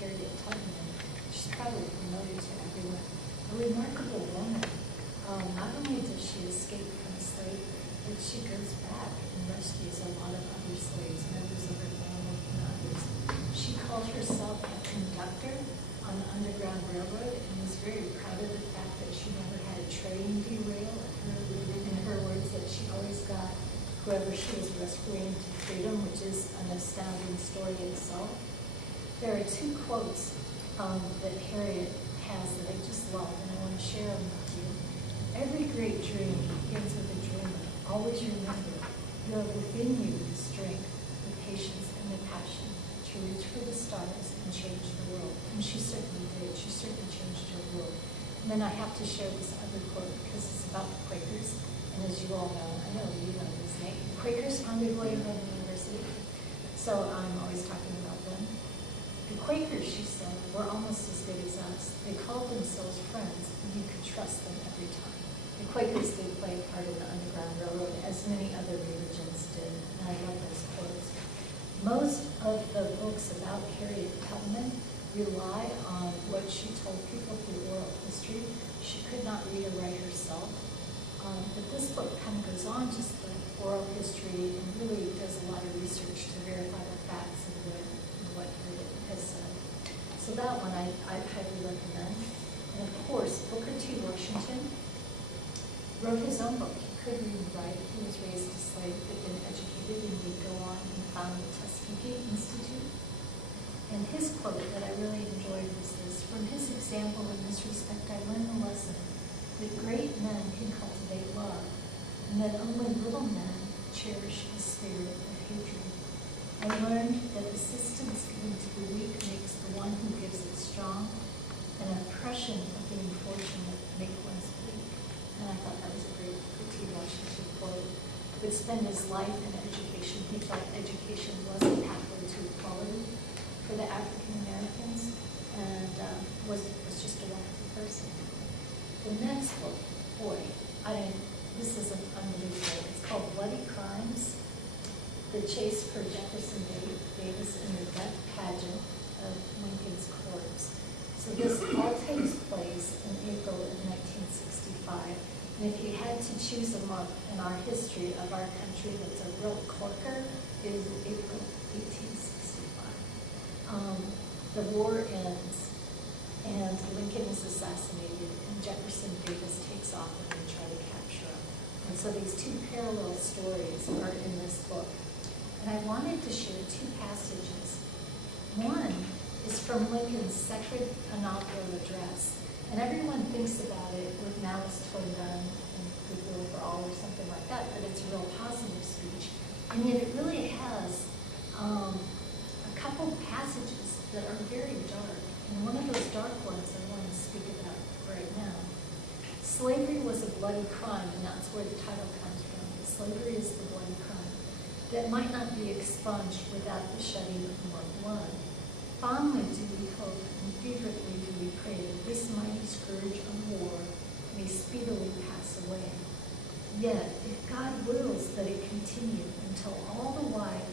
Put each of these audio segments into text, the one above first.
Harriet Tubman. She's probably familiar to everyone. A remarkable woman. Not only does she escape from slavery, but she goes back and rescues a lot of other slaves, members of her family and others. She called herself a conductor on the Underground Railroad and was very proud of the fact that she never had a train derail. In her words, that she always got whoever she was rescuing to freedom, which is an astounding story itself. There are two quotes that Harriet has that I just love, and I want to share them with you. Every great dream begins with a dreamer. Always remember, you have within you the strength, the patience, and the passion to reach for the stars and change the world. And she certainly did. She certainly changed her world. And then I have to share this other quote because it's about the Quakers. And as you all know, I know you know this, Nate, the Quakers founded William Penn University. So I'm always talking about them. The Quakers, she said, were almost as good as us. They called themselves friends, and you could trust them every time. The Quakers did play a part in the Underground Railroad, as many other religions did, and I love those quotes. Most of the books about Harriet Tubman rely on what she told people through oral history. She could not read or write herself, but this book kind of goes on just the oral history and really does a lot of research to verify the facts and what Harriet has said. So that one I highly recommend. And of course, Booker T. Washington wrote his own book. He could read and write. He was raised a slave, but then educated, and would go on and found the Tuskegee Institute. And his quote that I really enjoyed was this: from his example in this respect, I learned the lesson that great men can cultivate love, and that only little men cherish the spirit of hatred. I learned that assistance given to the weak makes the one who gives it strong, and oppression of the unfortunate make one's weak. And I thought that was a great T. Washington quote. Would spend his life in education. He thought education was a pathway to equality for the African Americans, and was just a wonderful person. The next book, boy, this is unbelievable. It's called Bloody Crimes: The Chase for Jefferson Davis and the Death Pageant of Lincoln's Corpse. So this all takes place in April of 1965. And if you had to choose a month in our history of our country that's a real corker, it is April 1865. The war ends, and Lincoln is assassinated, and Jefferson Davis takes off and they try to capture him. And so these two parallel stories are in this book. And I wanted to share two passages. One is from Lincoln's second inaugural address. And everyone thinks about it with malice toward none and goodwill for all or something like that, but it's a real positive speech. And yet it really has a couple passages that are very dark. And one of those dark ones I want to speak about right now. Slavery was a bloody crime, and that's where the title comes from. Slavery is the bloody crime that might not be expunged without the shedding of more blood. Fondly do we hope and fervently do we pray that this mighty scourge of war may speedily pass away. Yet, if God wills that it continue until all the wealth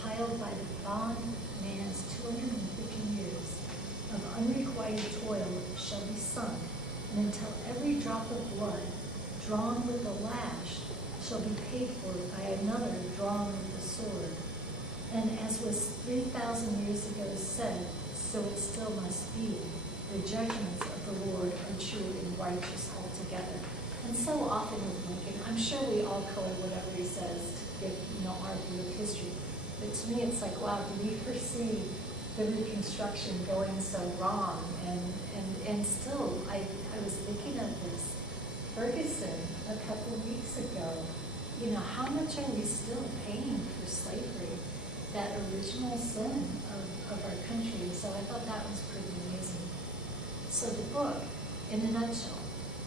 piled by the bondman's 250 years of unrequited toil shall be sunk, and until every drop of blood drawn with the lash shall be paid for by another drawn with the sword. And as was 3,000 years ago said, so it still must be. The judgments of the Lord are true and righteous altogether. And so often with Lincoln, I'm sure we all color whatever he says to give, our view of history. But to me, it's like, wow, do we foresee the Reconstruction going so wrong? And still, I was thinking of this. Ferguson, a couple of weeks ago, how much are we still paying for slavery? That original sin of our country. So I thought that was pretty amazing. So the book, in a nutshell,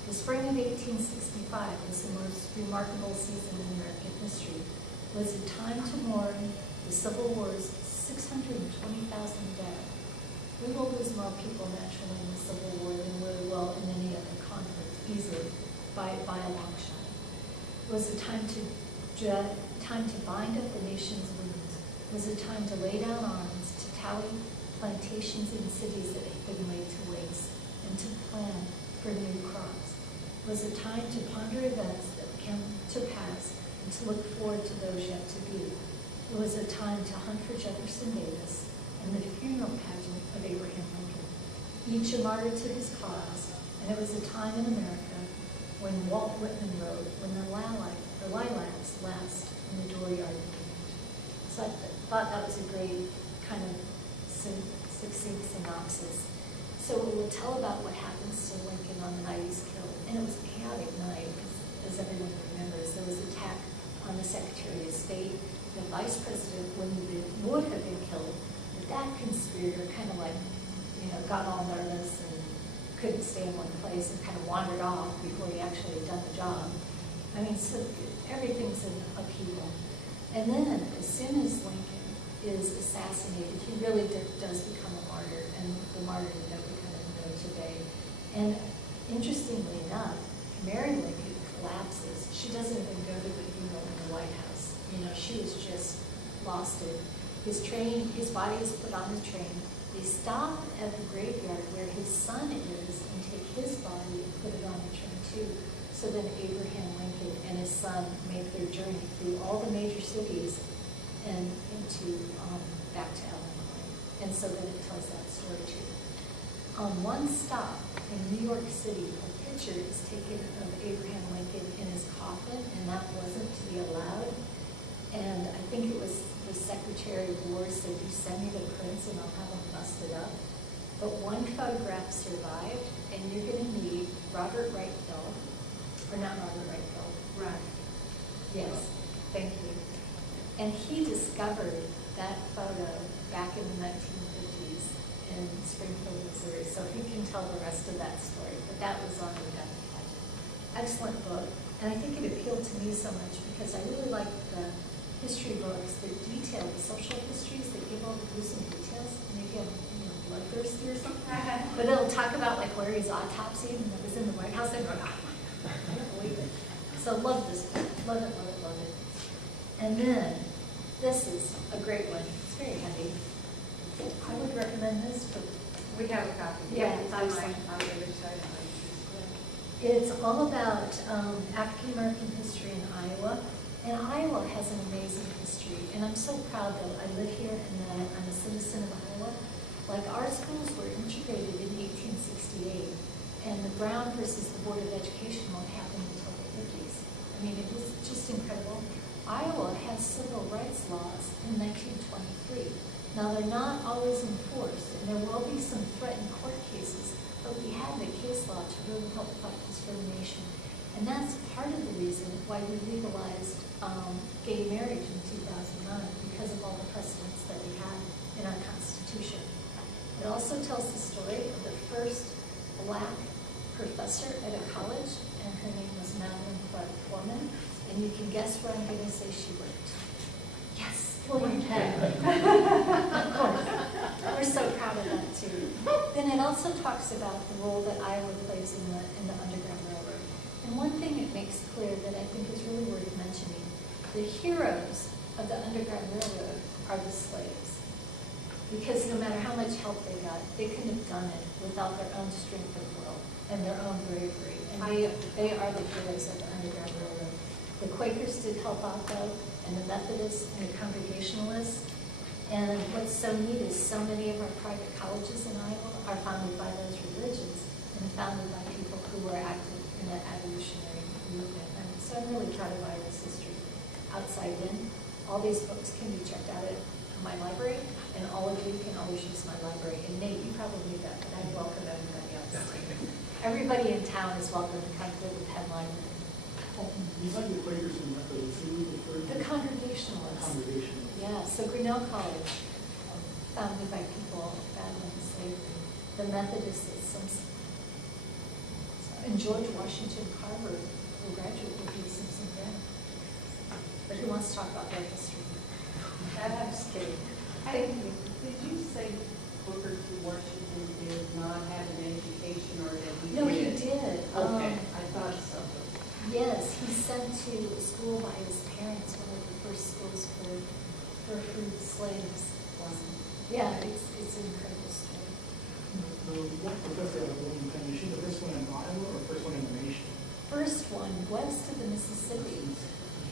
the spring of 1865 was the most remarkable season in American history. It was a time to mourn the Civil War's 620,000 dead. We will lose more people naturally in the Civil War than we will in any other conflict, easily, by a long shot. It was a time to bind up the nation's wounds. It was a time to lay down arms, to tally plantations in cities that had been laid to waste, and to plan for new crops. It was a time to ponder events that came to pass and to look forward to those yet to be. It was a time to hunt for Jefferson Davis and the funeral pageant of Abraham Lincoln, each a martyr to his cause. And it was a time in America when Walt Whitman wrote, "When the lilacs last in the dooryard." So I thought that was a great kind of succinct synopsis. So it will tell about what happens to Lincoln on the night he's killed. And it was a chaotic night, as everyone remembers. There was an attack on the Secretary of State. The Vice President would have been killed, but that conspirator kind of got all nervous and couldn't stay in one place and kind of wandered off before he actually had done the job. I mean, so everything's in upheaval. And then, as soon as Lincoln is assassinated, he really does become a martyr, and the martyr that we kind of know today. And interestingly enough, Mary Lincoln collapses. She doesn't even go to the funeral in the White House. She was just lost it. His body is put on the train. They stop at the graveyard where his son is and take his body and put it on the train too. So then Abraham Lincoln and his son make their journey through all the major cities and back to Illinois. And so then it tells that story too. On one stop in New York City, a picture is taken of Abraham Lincoln in his coffin, and that wasn't to be allowed. And I think it was the Secretary of War said, "You send me the prints and I'll have them busted up." But one photograph survived, and you're going to need Robert Wright-Hill, or not Robert Wright-Hill. Right. Yes, thank you. And he discovered that photo back in the 1950s in Springfield, Missouri, so he can tell the rest of that story. But that was on the death pageant. Excellent book, and I think it appealed to me so much because I really like the history books that detail the social histories, that give all the gruesome details. Maybe I'm bloodthirsty or something. But it'll talk about where he's autopsied and it was in the White House. And I can't believe it. So love this book. Love it, love it, love it. And then this is a great one. It's very heavy. I would recommend this book. We have a copy. Yeah, it's on the other side of it. It's all about African American history in Iowa. And Iowa has an amazing history, and I'm so proud that I live here and that I'm a citizen of Iowa. Our schools were integrated in 1868, and the Brown versus the Board of Education won't happen until the 50s. I mean, it was just incredible. Iowa had civil rights laws in 1923. Now, they're not always enforced, and there will be some threatened court cases, but we had the case law to really help fight discrimination. And that's part of the reason why we legalized gay marriage in 2009, because of all the precedents that we have in our Constitution. It also tells the story of the first Black professor at a college, and her name was Madeline Clark Foreman. And you can guess where I'm going to say she worked. Yes, William Penn. Of course. We're so proud of that too. Then it also talks about the role that Iowa plays in the Underground Railroad. And one thing it makes clear that I think is really worth mentioning, the heroes of the Underground Railroad are the slaves. Because no matter how much help they got, they couldn't have done it without their own strength of will and their own bravery. And they are the heroes of the Underground Railroad. The Quakers did help out though, and the Methodists and the Congregationalists. And what's so neat is so many of our private colleges in Iowa are founded by those religions and founded by people who were active in the abolitionary movement. And so I'm really proud of Iowa's history. Outside in, all these books can be checked out at my library, and all of you can always use my library. And Nate, you probably need that, but I welcome everybody else. Everybody in town is welcome to come to the Penn Library. Besides the Quakers and Methodists, who referred to? The Congregationalists. Yeah, so Grinnell College, founded by people battling slavery. The Methodists at Simpson. And George Washington Carver, who graduated with the Simpson grad. But who wants to talk about their history? I'm just kidding. Thank you. Did you say Booker T. Washington did not have an education, or that he No, did? he did. Okay, I thought so. Yes, he sent to school by his parents, one of the first schools for freed slaves. Yeah, it's an incredible story. What professor out of Wilmington, is she the first one in Iowa or first one in the nation? First one west of the Mississippi.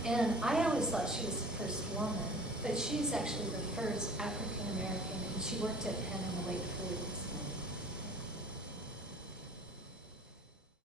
And I always thought she was the first woman, but she's actually the first African American, and she worked at Penn in the late 40s.